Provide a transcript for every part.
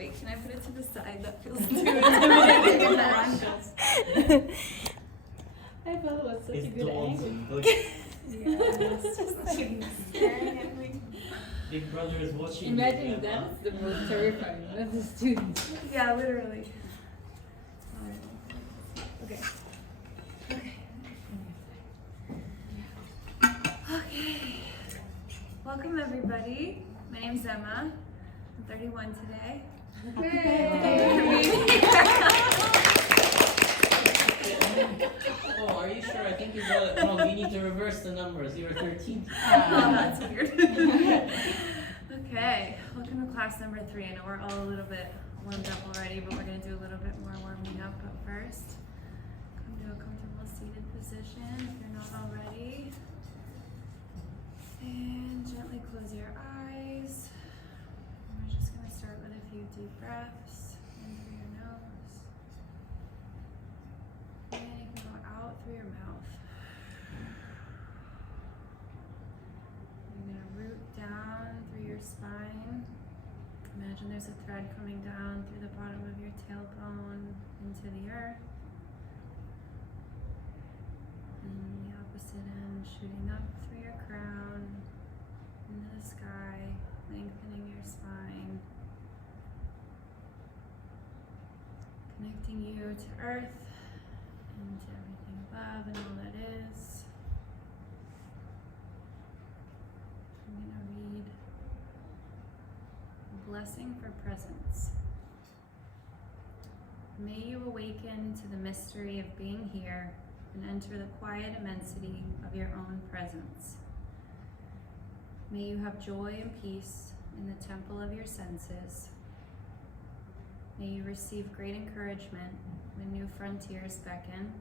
wait, can I put it to the side? That feels too intimidating in the angles. I thought it was such a good angle. It's just like staring at me. Big brother is watching. Imagine that's the most terrifying of the students. Yeah, literally. Okay. Okay. Welcome everybody. My name's Emma. I'm 31 today. Oh, are you sure? I think you got it. No, we need to reverse the numbers. You were 13. Oh, that's weird. Okay, welcome to class number 3. I know we're all a little bit warmed up already, but we're going to do a little bit more warming up. But first, come to a comfortable seated position if you're not already. And gently close your eyes. And we're just going to start with a few deep breaths in through your nose. And you can go out through your mouth. You're going to root down through your spine. Imagine there's a thread coming down through the bottom of your tailbone into the earth. And the opposite end shooting up through your crown into the sky, lengthening your spine, connecting you to earth and to everything above and all that is. I'm going to read a blessing for presence. May you awaken to the mystery of being here and enter the quiet immensity of your own presence. May you have joy and peace in the temple of your senses. May you receive great encouragement when new frontiers beckon.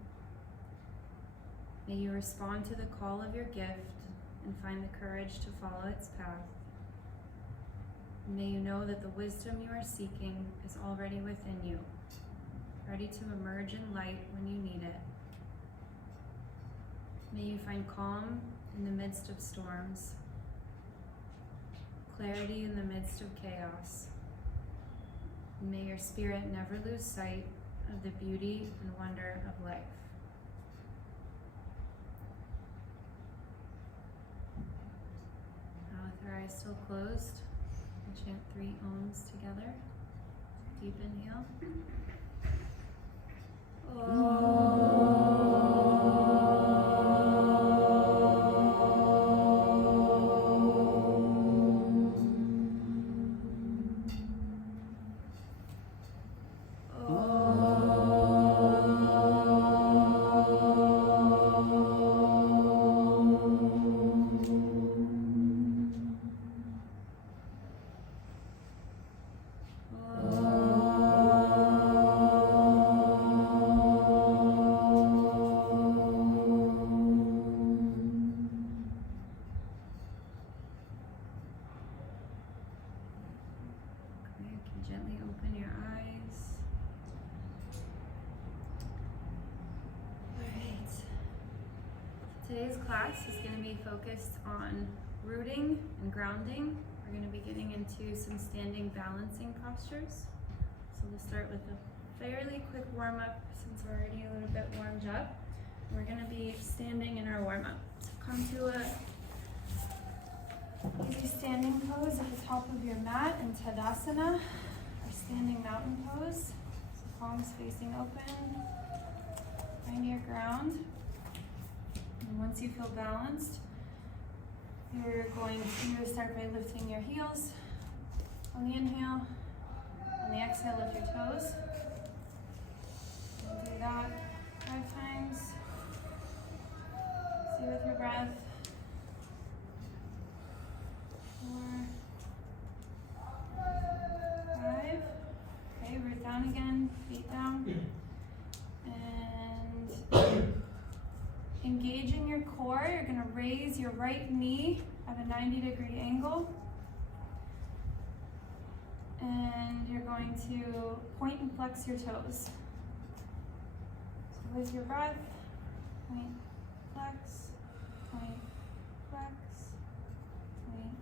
May you respond to the call of your gift and find the courage to follow its path. May you know that the wisdom you are seeking is already within you, ready to emerge in light when you need it. May you find calm in the midst of storms, clarity in the midst of chaos. May your spirit never lose sight of the beauty and wonder of life. Now with our eyes still closed, we'll chant 3 Ohms together. Deep inhale. Gently open your eyes. Alright. Today's class is going to be focused on rooting and grounding. We're going to be getting into some standing balancing postures. So we'll start with a fairly quick warm-up since we're already a little bit warmed up. We're going to be standing in our warm-up. So come to a easy standing pose at the top of your mat in Tadasana. Standing mountain pose, so palms facing open, find your ground, and once you feel balanced, you're going to start by lifting your heels. On the inhale, on the exhale, lift your toes. And do that 5 times. See with your breath. 4, 5. Okay, root down again, feet down. And engaging your core, you're going to raise your right knee at a 90-degree angle. And you're going to point and flex your toes. So with your breath, point, flex, point, flex, point,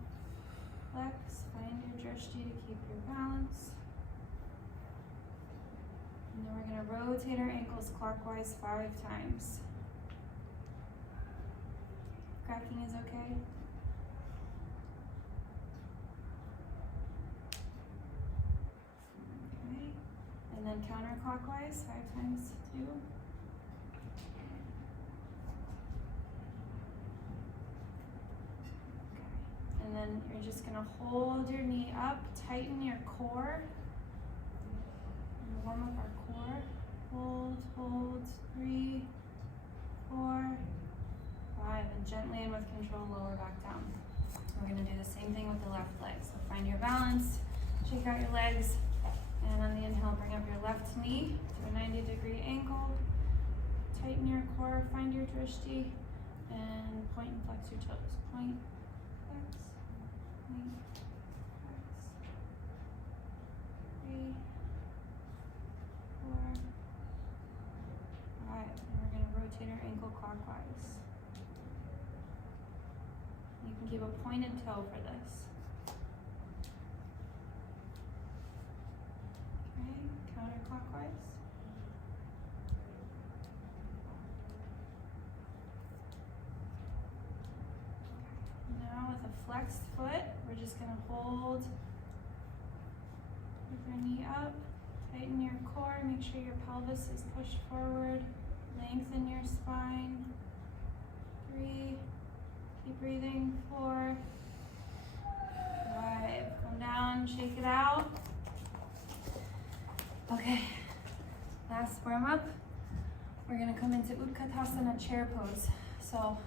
flex. Find your drishti to keep your balance. then we're gonna rotate our ankles clockwise 5 times. Cracking is okay? Okay. And then counterclockwise 5 times too. Okay. And then you're just gonna hold your knee up, tighten your core. And warm up our core. Hold, 3, 4, 5, and gently and with control lower back down. We're gonna do the same thing with the left leg. So find your balance, shake out your legs, and on the inhale, bring up your left knee to a 90-degree angle. Tighten your core, find your drishti, and point and flex your toes. Point, flex, point, flex. 3, 4, 5. And we're gonna rotate our ankle clockwise. You can keep a pointed toe for this. Okay, counterclockwise. Now with a flexed foot, we're just gonna hold with your knee up, tighten your core, make sure your pelvis is pushed forward, lengthen your spine. 3, keep breathing. 4, 5, come down, shake it out. Okay, last warm up. We're gonna come into Utkatasana chair pose. So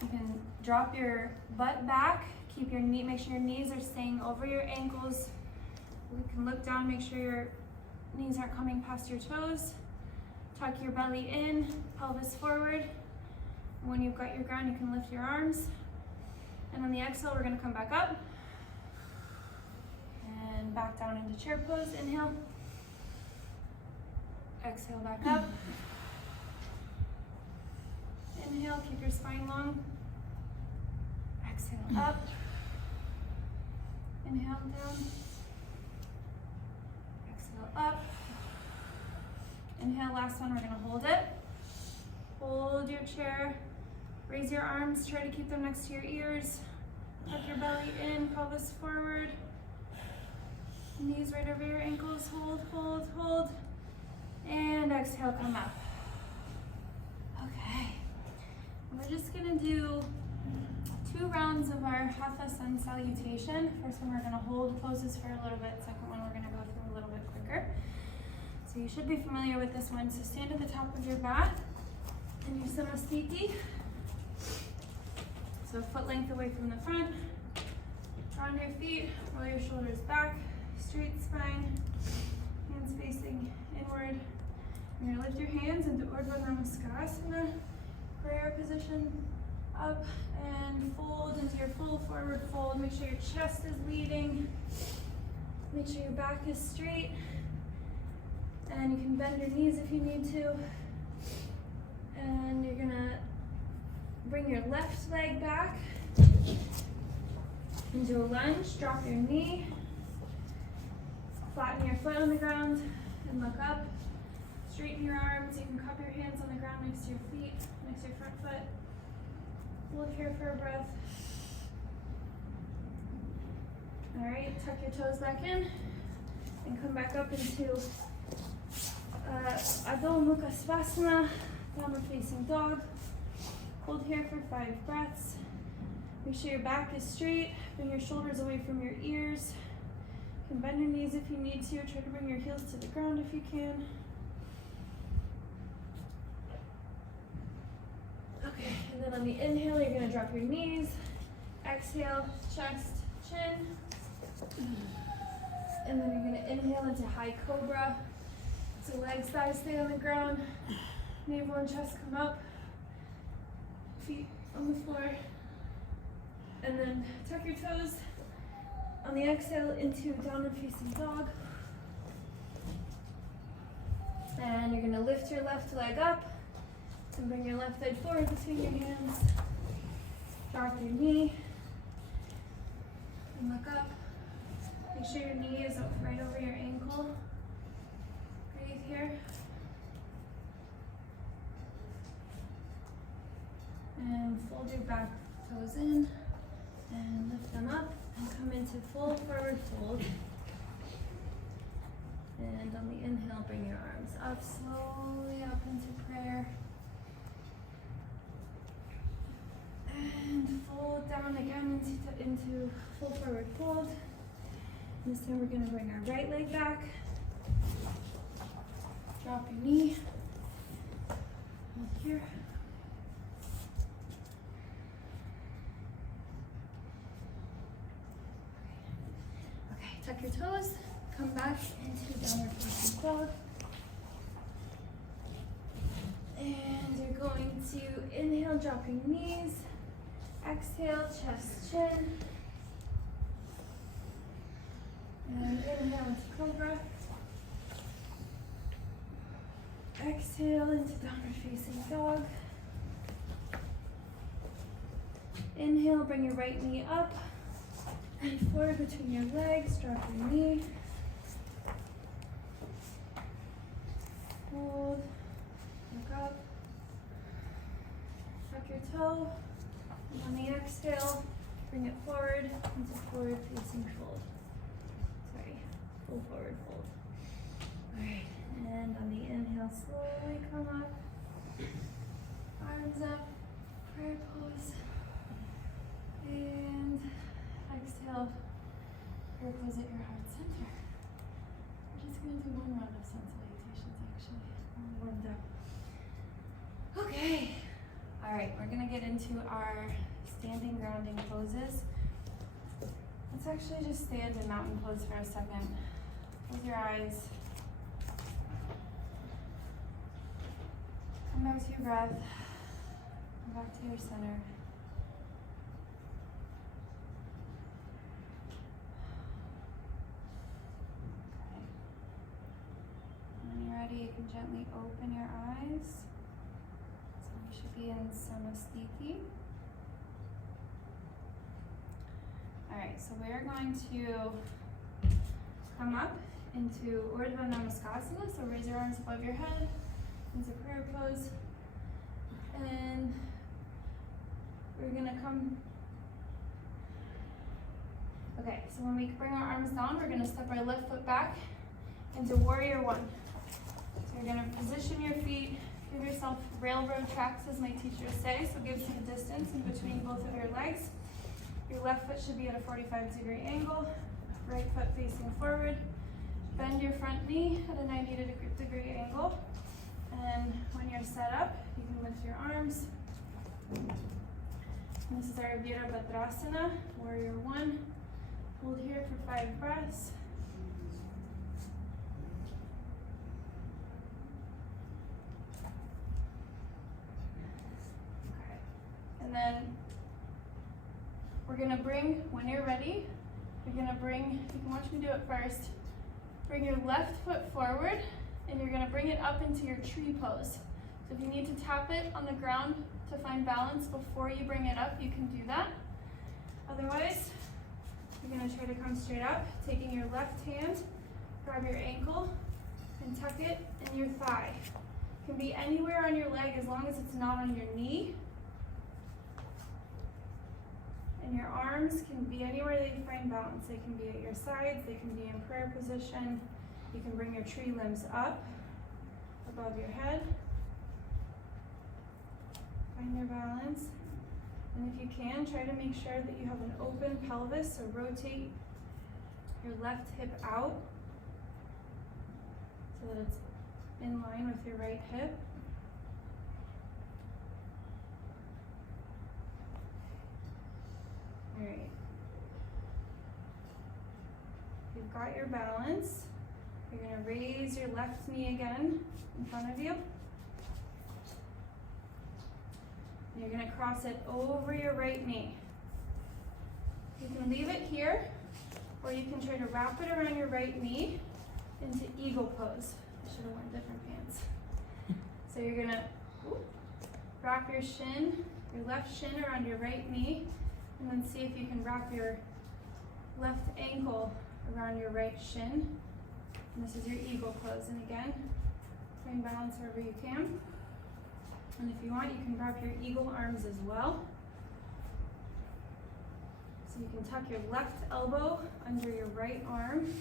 you can drop your butt back, keep your knee, make sure your knees are staying over your ankles. You can look down, make sure your knees aren't coming past your toes. Tuck your belly in, pelvis forward. When you've got your ground, you can lift your arms. And on the exhale, we're gonna come back up. And back down into chair pose, inhale. Exhale, back up. Inhale, keep your spine long. Exhale, up. Inhale, down. Exhale, up. Inhale, last one, we're gonna hold it. Hold your chair. Raise your arms, try to keep them next to your ears. Tuck your belly in, pelvis forward. Knees right over your ankles, hold, hold, hold. And exhale, come up. Okay. We're just gonna do 2 rounds of our Hatha Sun Salutation. First one, we're gonna hold poses for a little bit. Second one, we're gonna go through a little bit quicker. So you should be familiar with this one. So stand at the top of your mat in your Samasthiti. So foot length away from the front. Round your feet, roll your shoulders back, straight spine, hands facing inward. You're gonna lift your hands into Urdhva Namaskasana, prayer position, up and fold into your full forward fold. Make sure your chest is leading. Make sure your back is straight. And you can bend your knees if you need to. And you're gonna bring your left leg back into a lunge. Drop your knee. Flatten your foot on the ground and look up. Straighten your arms. You can cup your hands on the ground next to your feet, next to your front foot. Hold here for a breath. All right, tuck your toes back in and come back up into Adho Mukha Svanasana, downward facing dog. Hold here for 5 breaths. Make sure your back is straight. Bring your shoulders away from your ears. You can bend your knees if you need to. Try to bring your heels to the ground if you can. Okay, and then on the inhale, you're gonna drop your knees. Exhale, chest, chin. And then you're gonna inhale into high cobra. So legs, thighs stay on the ground. Navel and chest come up. Feet on the floor. And then tuck your toes. On the exhale into downward facing dog. And you're gonna lift your left leg up and bring your left leg forward between your hands. Drop your knee and look up. Make sure your knee is right over your ankle. Breathe here. fold your back toes in and lift them up and come into full forward fold. And on the inhale, bring your arms up slowly up into prayer. And fold down again into full forward fold. This time we're gonna bring our right leg back. Drop your knee. Hold here. Okay, tuck your toes. Come back into downward facing dog. And you're going to inhale, drop your knees. Exhale, chest, chin. And inhale into cobra. Exhale into downward facing dog. Inhale, bring your right knee up and forward between your legs, drop your knee. Hold, look up, tuck your toe, and on the exhale, bring it forward into forward facing fold. Sorry, full forward fold. Alright, and on the inhale, slowly come up, arms up, prayer pose, and exhale, prayer pose at your heart center. We're just going to do one round of sun salutations actually. All warmed up. Okay. Alright, we're gonna get into our standing grounding poses. Let's actually just stand in mountain pose for a second. Close your eyes. Come back to your breath. Come back to your center. When you're ready, you can gently open your eyes. So we should be in Samasthiti. Alright, so we're going to come up into Urdhva Namaskasana, so raise your arms above your head into prayer pose. And we're gonna come. Okay, so when we bring our arms down, we're gonna step our left foot back into warrior one. So you're gonna position your feet, give yourself railroad tracks as my teachers say, so give some distance in between both of your legs. Your left foot should be at a 45-degree angle, right foot facing forward. Bend your front knee at a 90-degree angle. And when you're set up, you can lift your arms. And this is our Virabhadrasana, warrior one. Hold here for 5 breaths. Okay. And then we're gonna bring, when you're ready, you're gonna bring, you can watch me do it first. Bring your left foot forward, and you're gonna bring it up into your tree pose. So if you need to tap it on the ground to find balance before you bring it up, you can do that. Otherwise, you're gonna try to come straight up, taking your left hand, grab your ankle, and tuck it in your thigh. It can be anywhere on your leg as long as it's not on your knee. And your arms can be anywhere that you find balance. They can be at your sides, they can be in prayer position. You can bring your tree limbs up above your head. Find your balance. And if you can, try to make sure that you have an open pelvis, so rotate your left hip out so that it's in line with your right hip. All right. You've got your balance. You're going to raise your left knee again in front of you. You're going to cross it over your right knee. You can leave it here, or you can try to wrap it around your right knee into eagle pose. I should have worn different pants. So you're going to wrap your shin, your left shin around your right knee, and then see if you can wrap your left ankle around your right shin. And this is your eagle pose. And again, bring balance wherever you can. And if you want, you can grab your eagle arms as well. So you can tuck your left elbow under your right arm.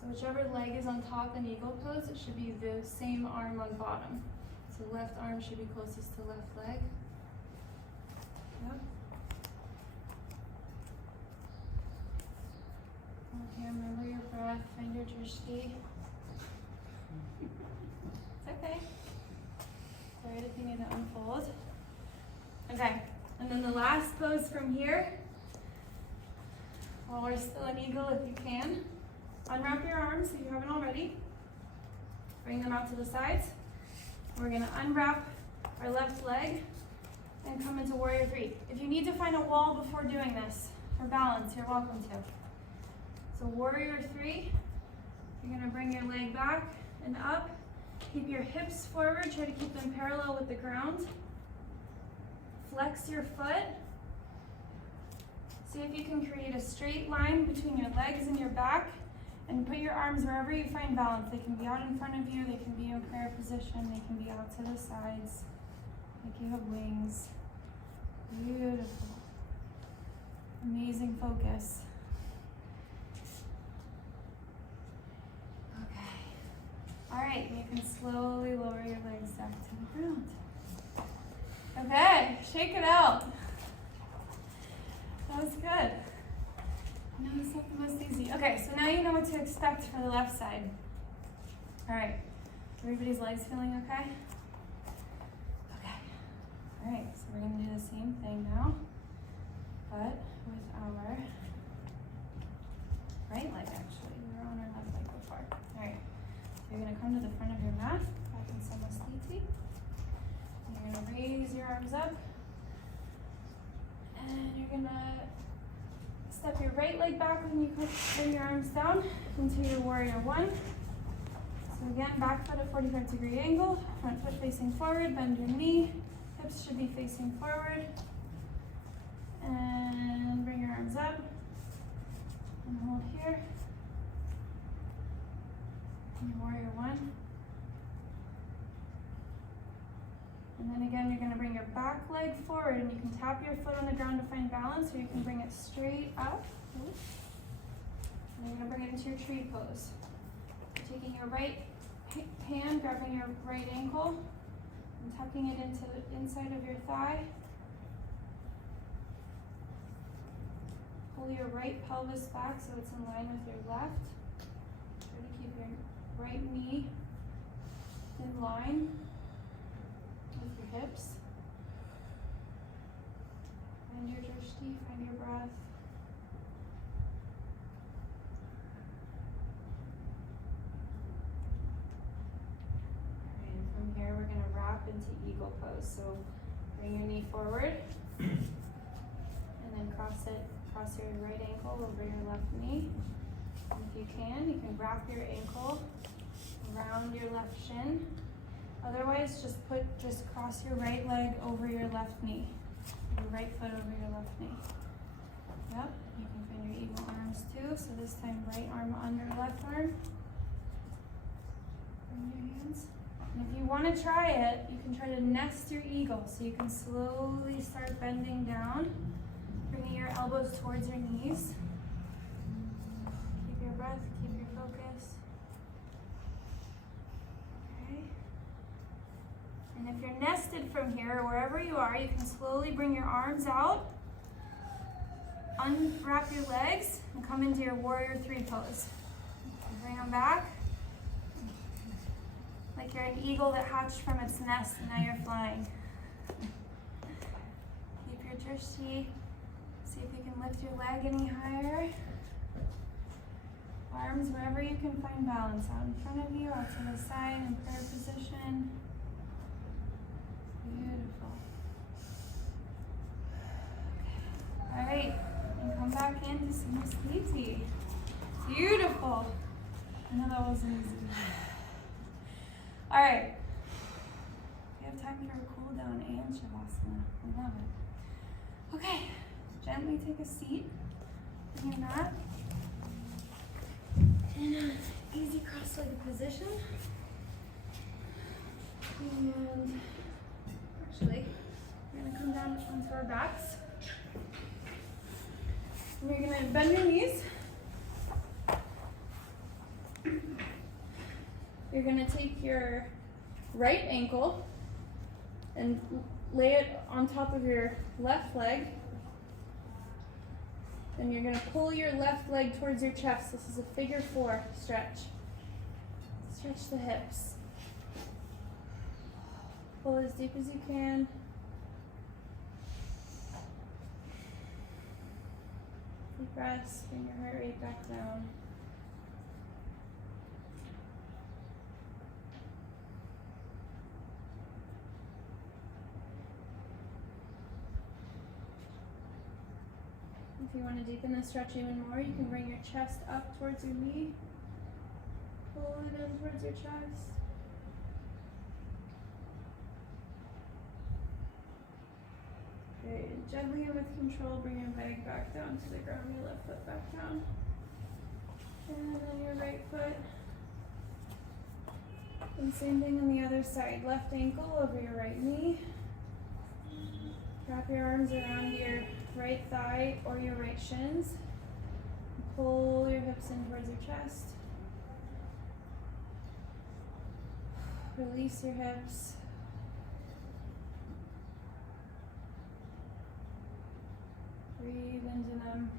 So whichever leg is on top in eagle pose, it should be the same arm on bottom. So left arm should be closest to left leg. Yep. Okay, remember your breath, find your drishti. It's okay. It's alright if you need to unfold. Okay, and then the last pose from here, while we're still in eagle if you can, unwrap your arms if you haven't already. Bring them out to the sides. We're gonna unwrap our left leg and come into warrior three. If you need to find a wall before doing this for balance, you're welcome to. So warrior three, you're gonna bring your leg back and up. Keep your hips forward, try to keep them parallel with the ground. Flex your foot. See if you can create a straight line between your legs and your back, and put your arms wherever you find balance. They can be out in front of you, they can be in prayer position, they can be out to the sides, like you have wings. Beautiful. Amazing focus. Okay. All right, you can slowly lower your legs back to the ground. Okay, shake it out. That was good. No, it's not the most easy. Okay, so now you know what to expect for the left side. All right, everybody's legs feeling okay? Okay. All right, so we're gonna do the same thing now, but with our right leg actually. We were on our left leg before. All right, so you're gonna come to the front of your mat, back in Samasthiti. You're gonna raise your arms up, and you're gonna step your right leg back when you bring your arms down into your warrior one. So again, back foot at 45-degree angle, front foot facing forward, bend your knee, hips should be facing forward. And bring your arms up and hold here. In your warrior one. And then again, you're gonna bring your back leg forward, and you can tap your foot on the ground to find balance, or you can bring it straight up. And you're gonna bring it into your tree pose. Taking your right hand, grabbing your right ankle, and tucking it into the inside of your thigh. Pull your right pelvis back so it's in line with your left. Try to keep your right knee in line with your hips. Find your drishti, find your breath. Alright, and from here we're gonna wrap into eagle pose. So bring your knee forward and then cross your right ankle over your left knee. And if you can wrap your ankle around your left shin. Otherwise, just cross your right leg over your left knee. Your right foot over your left knee. Yep, you can find your eagle arms too. So this time, right arm under left arm. Bring your hands. And if you want to try it, you can try to nest your eagle. So you can slowly start bending down, bringing your elbows towards your knees. Keep your breath, keep your focus. Okay. And if you're nested from here, or wherever you are, you can slowly bring your arms out, unwrap your legs, and come into your warrior three pose. Bring them back. Like you're an eagle that hatched from its nest and now you're flying. Keep your drishti. See if you can lift your leg any higher. Arms wherever you can find balance. Out in front of you, out to the side in prayer position. Beautiful. Okay. Alright, and come back into Samasthiti. Beautiful. I know that wasn't easy. Alright. We have time for a cool down and Shavasana. I love it. Okay. Gently take a seat in your mat. In an easy cross-legged position. And actually, we're gonna come down onto our backs. And you're gonna bend your knees. You're gonna take your right ankle and lay it on top of your left leg. And you're gonna pull your left leg towards your chest. This is a figure 4 stretch. Stretch the hips. Pull as deep as you can. Deep breaths, bring your heart rate back down. If you want to deepen the stretch even more, you can bring your chest up towards your knee. Pull it in towards your chest. Great. And gently and with control, bring your leg back down to the ground, your left foot back down. And then your right foot. And same thing on the other side. Left ankle over your right knee. Wrap your arms around your right thigh or your right shins. Pull your hips in towards your chest. Release your hips. Breathe into them.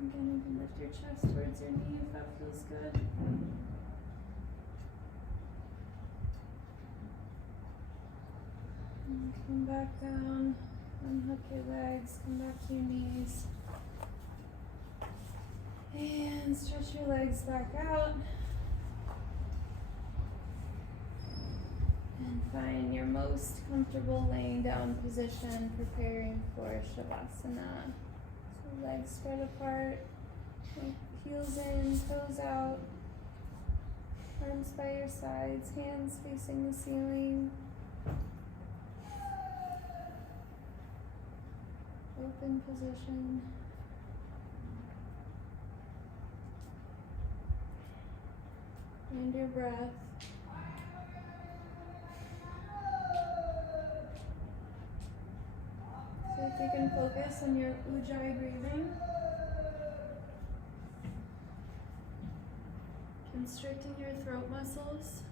Again, you can lift your chest towards your knee if that feels good. And come back down, unhook your legs, come back to your knees. And stretch your legs back out. And find your most comfortable laying down position, preparing for Shavasana. So legs spread apart, heels in, toes out, arms by your sides, hands facing the ceiling. Open position. And your breath. So if you can focus on your Ujjayi breathing. Constricting your throat muscles.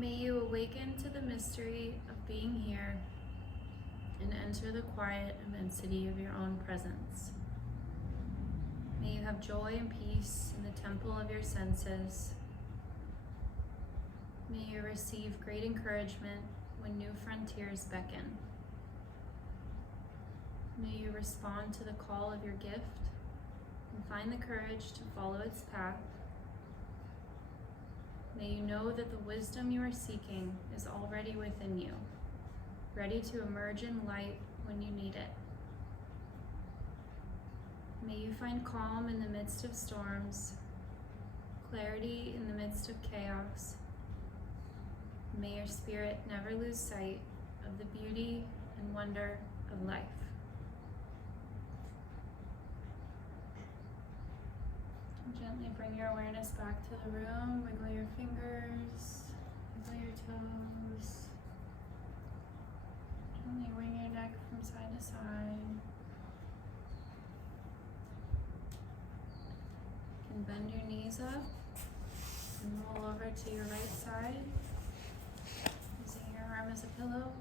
May you awaken to the mystery of being here and enter the quiet immensity of your own presence. May you have joy and peace in the temple of your senses. May you receive great encouragement when new frontiers beckon. May you respond to the call of your gift and find the courage to follow its path. May you know that the wisdom you are seeking is already within you, ready to emerge in light when you need it. May you find calm in the midst of storms, clarity in the midst of chaos. May your spirit never lose sight of the beauty and wonder of life. Gently bring your awareness back to the room. Wiggle your fingers, wiggle your toes. Gently wing your neck from side to side. You can bend your knees up and roll over to your right side, using your arm as a pillow.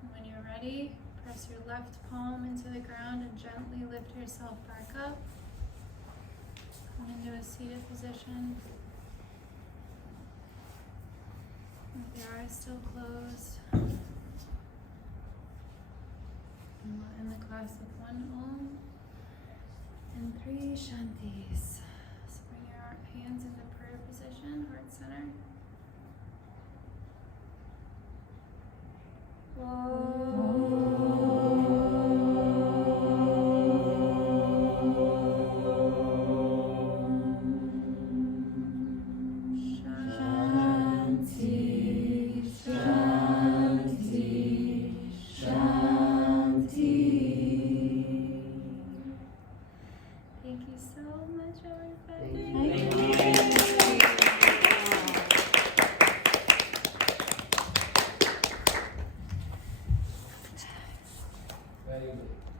And when you're ready, press your left palm into the ground and gently lift yourself back up. Come into a seated position. With your eyes still closed. And we'll end the class with 1 Om and 3 Shantis. So bring your hands into prayer position, heart center.